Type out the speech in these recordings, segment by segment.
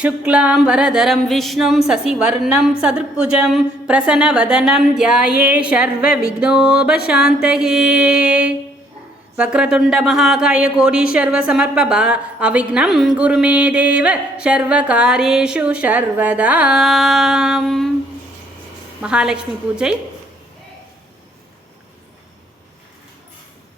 शुक्लां वरदरं विष्णुं शशिवर्णं सदृक्भुजं प्रसन्नवदनं ध्याये सर्वविघ्नोपशान्तये। वक्रतुण्डमहाकाय कोटिसर्वसमर्पभा अविघ्नं गुरु मे देव सर्वकार्येषु सर्वदा। महालक्ष्मी पूजै।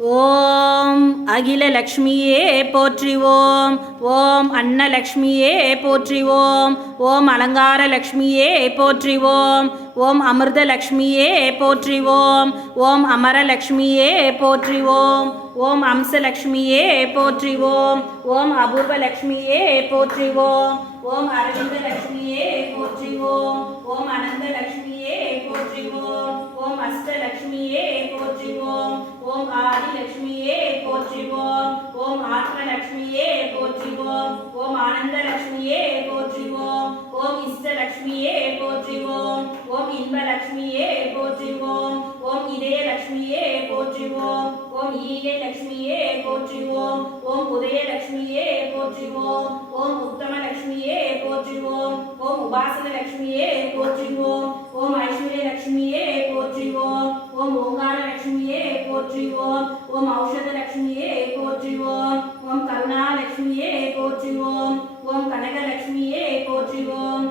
ஓம் அகிலலக்ஷ்மியே போற்றிவோம். ஓம் அன்னலக்ஷ்மியே போற்றிவோம். ஓம் அலங்காரலக்ஷ்மியே போற்றிவோம். ஓம் அமிர்தலக்ஷ்மியே போற்றிவோம். ஓம் அமரலக்ஷ்மியே போற்றிவோம். ஓம் அம்சலக்ஷ்மியே போற்றிவோம். ஓம் அபூர்வலக்ஷ்மியே போற்றிவோம். ஓம் அரவிந்தலக்ஷ்மியே போற்றிவோம். ஓம் அனந்தலக்ஷ்மியே போற்றிவோம். ஓம் அஷ்டலக்ஷ்மியே போற்றிவோம். ஓம் ஆதிலக்ஷ்மியே போற்றிவோம். ஓம் ஆத்மலக்ஷ்மியே போற்றிவோம். ஓம் ஆனந்தலக்ஷ்மியே போற்றிவோம். ஓம் இஷ்டலக்ஷ்மியே போற்றிவோம். ஓம் இன்பலக்ஷ்மியே போற்றிவோம். ஓம் இதயலக்ஷ்மியே போற்றிவோம். ஓம் ஈகைலக்ஷ்மியே போற்றிவோம். ஓம் உதயலக்ஷ்மியே போற்றிவோம். ஓம் உத்தமலக்ஷ்மியே போற்றிவோம். ஓம் உபாசனலக்ஷ்மியே போற்றிவோம். ஓம் ஐஸ்வர்யலக்ஷ்மியே போற்றிவோம். ஓம் ஓங்காரலக்ஷ்மியே போற்றிவோம். ஓம் ஔஷதலக்ஷ்மியே போற்றிவோம். ஓம் கருணாலக்ஷ்மியே போற்றிவோம். ஓம் கனகலக்ஷ்மியே போற்றிவோம்.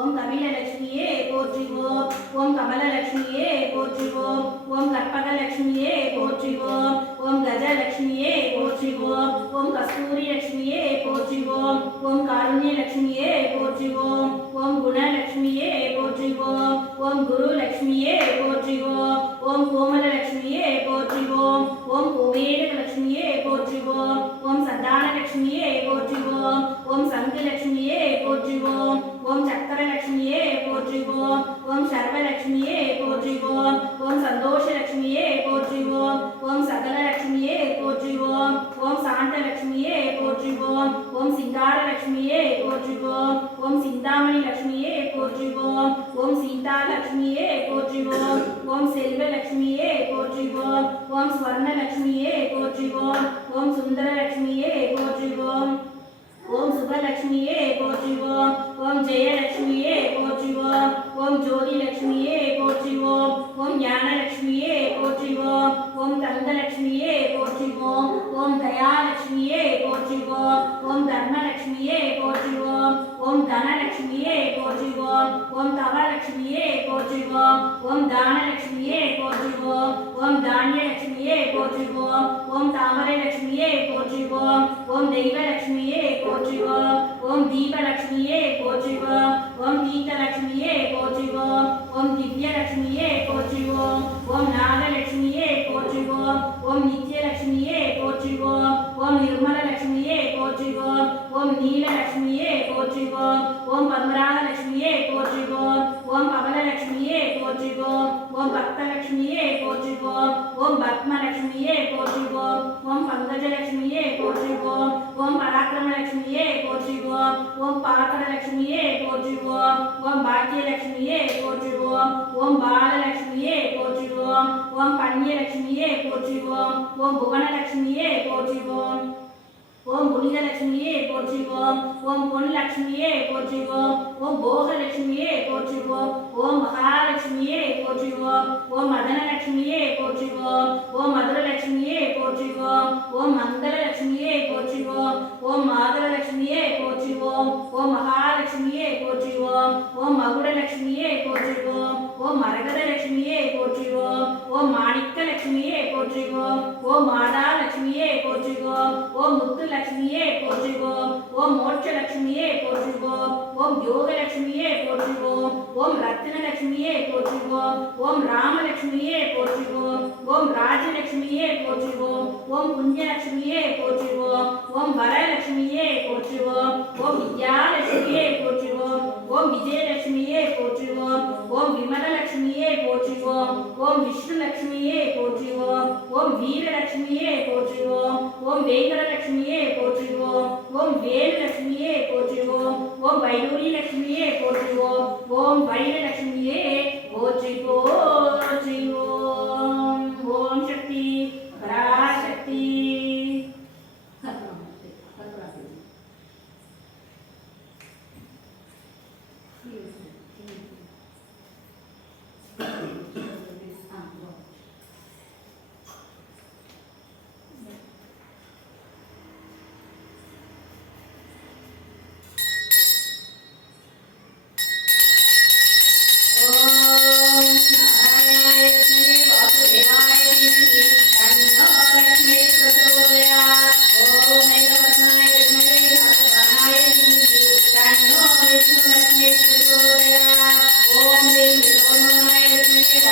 ஓம் கபிலலக்ஷ்மியே போற்றிவோம். ஓம் கமலலக்ஷ்மியே போற்றிவோம். ஓம் கற்பகலக்ஷ்மியே போற்றிவோம். ஓம் கஜலக்ஷ்மியே போற்றிவோம். ஓம் கஸ்தூரி லக்ஷ்மியே போற்றிவோம். ஓம் காருண்யலக்ஷ்மியே போற்றிவோம். ஓம் குணலக்ஷ்மியே போற்றிவோம். ஓம் குருலக்ஷ்மியே போற்றிவோம். ஓம் கோமலலக்ஷ்மியே போற்றிவோம். ஓம் குபேரலக்ஷ்மியே போற்றிவோம். ஓம் சந்தானலக்ஷ்மியே போற்றிவோம். ஓம் சங்குலக்ஷ்மியே போற்றிவோம். ஓம் சக்கரலக்ஷ்மியே போற்றிவோம். ஓம் சர்வலக்ஷ்மியே போற்றிவோம். ஓம் சந்தோஷலக்ஷ்மியே போற்றிவோம். ஓம் சகலலக்ஷ்மியே போற்றிவோம். ஓம் சாந்தலக்ஷ்மியே போற்றிவோம். ஓம் சிங்காரலக்ஷ்மியே போற்றிவோம். ஓம் சிந்தாமணி லக்ஷ்மியே போற்றிவோம். ஓம் சீதாலக்ஷ்மியே போற்றிவோம். ஓம் செல்வலக்ஷ்மியே போற்றிவோம். ஓம் ஸ்வர்ணலக்ஷ்மியே போற்றிவோம். ஓம் சுந்தரலக்ஷ்மியே போற்றிவோம். ஓம் சுபலக்ஷ்மியே போற்றிவோம். ஓம் ஜெயலக்ஷ்மியே போற்றிவோம். ஓம் ஜோதிலக்ஷ்மியே போற்றிவோம். ஓம் ஞானலக்ஷ்மியே போற்றிவோம். ஓம் தங்கலக்ஷ்மியே போற்றிவோம். ஓம் தயாலக்ஷ்மியே போற்றிவோம். ஓம் தர்மலக்ஷ்மியே போற்றிவோம். ஓம் தனலக்ஷ்மியே போற்றிவோம். ஓம் தவலக்ஷ்மியே போற்றிவோம். ஓம் தானலக்ஷ்மியே போற்றிவோம். ஓம் தானியலக்ஷ்மியே போற்றிவோம். ஓம் தாமரைலக்ஷ்மியே போற்றிவோம். ஓம் தெய்வலக்ஷ்மியே போற்றிவோம். ஓம் தீபலக்ஷ்மியே போற்றிவோம். ஓம் தீர்த்தலக்ஷ்மியே போற்றிவோம். ஓம் திவ்யலக்ஷ்மியே போற்றிவோம். ஓம் நாகலக்ஷ்மியே போற்றிவோம். ஓம் நித்யலக்ஷ்மியே போற்றிவோம். ஓம் நிர்மலலக்ஷ்மியே போற்றிவோம். ஓம் நீலலக்ஷ்மியே போற்றிவோம். ஓம் பத்மராகலக்ஷ்மியே போற்றிவோம். ஓம் பவளலக்ஷ்மியே போற்றிவோம். ஓம் பக்தலக்ஷ்மியே போற்றிவோம். ஓம் பத்மலக்ஷ்மியே போற்றிவோம். ஓம் பங்கஜலக்ஷ்மியே போற்றிவோம். ஓம் பராக்கிரமலக்ஷ்மியே போற்றிவோம். ஓம் பாக்கரலக்ஷ்மியே போற்றிவோம். ஓம் பாக்கியலக்ஷ்மியே போற்றிவோம். ஓம் பாலலக்ஷ்மியே போற்றிவோம். ஓம் பன்னியலக்ஷ்மியே போற்றிவோம். ஓம் புவனலக்ஷ்மியே போற்றிவோம். ஓம் புனிதலக்ஷ்மியே போற்றிவோம். ஓம் பொன்லக்ஷ்மியே போற்றிவோம். ஓம் போகலக்ஷ்மியே போற்றிவோம். ஓம் மகாலட்சுமியே போற்றிவோம். ஓம் மதனலக்ஷ்மியே போற்றிவோம். ஓம் மதுரலக்ஷ்மியே போற்றிவோம். ஓம் மங்களலக்ஷ்மியே போற்றிவோம். ஓம் மாதவலக்ஷ்மியே போற்றிவோம். ஓம் மகாலட்சுமியே போற்றிவோம். ஓம் மகுடலக்ஷ்மியே போற்றிவோம். ஓம் மரகதலக்ஷ்மியே போற்றிவோம். ஓம் மாணிக்கலக்ஷ்மியே போற்றிவோம். ஓம் மாதாலக்ஷ்மியே போற்றிவோம். ஓம் முத்துலக்ஷ்மியே போற்றிவோம். ஓம் மோட்சலக்ஷ்மியே போற்றிவோம். ஓம் யோகலக்ஷ்மியே போற்றிவோம். ஓம் ரத்னலக்ஷ்மியே போற்றிவோம். ஓம் ராமலக்ஷ்மியே போற்றிவோம். ஓம் ராஜலக்ஷ்மியே போற்றிவோம். ஓம் புண்ணியலக்ஷ்மியே போற்றிவோம். ஓம் வரலக்ஷ்மியே போற்றிவோம். ஓம் வித்யாலக்ஷ்மியே போற்றிவோம். ஓம் விஜயலக்ஷ்மியே போற்றிவோம். ஓம் விமலலக்ஷ்மியே போற்றிவோம். ஓம் விஷ்ணுலக்ஷ்மியே போற்றிவோம். ஓம் வீரலக்ஷ்மியே போற்றிவோம். ஓம் வேங்கடலக்ஷ்மியே போற்றிவோம். ஓம் வேலுலக்ஷ்மியே போற்றிவோம். ஓம் வைடூரியலக்ஷ்மியே போற்றிவோம். ஓம் வைரலக்ஷ்மியே போற்றி போற்றிவோம். ஓம் சக்தி பராசக்தி.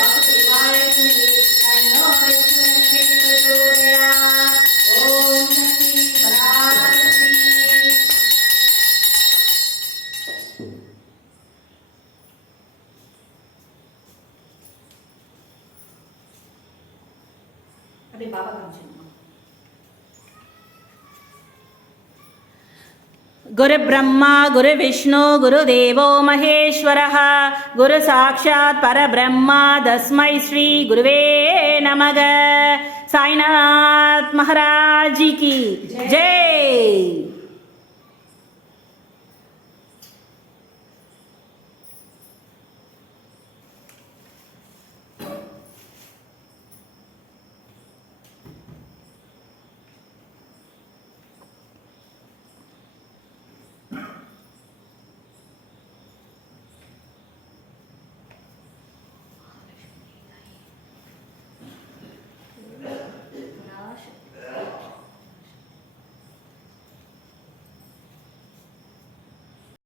वासुदेवाय धीमहि तन्नो विष्णुः प्रचोदयात्। ओम शक्ति पराशक्ति। अभी बाबा कांचन गुरु ब्रह्मा गुरु विष्णु गुरुदेवो महेश्वरः गुरु साक्षात् परब्रह्मा तस्मै श्री गुरुवे नमः। साईनाथ महाराज की जय।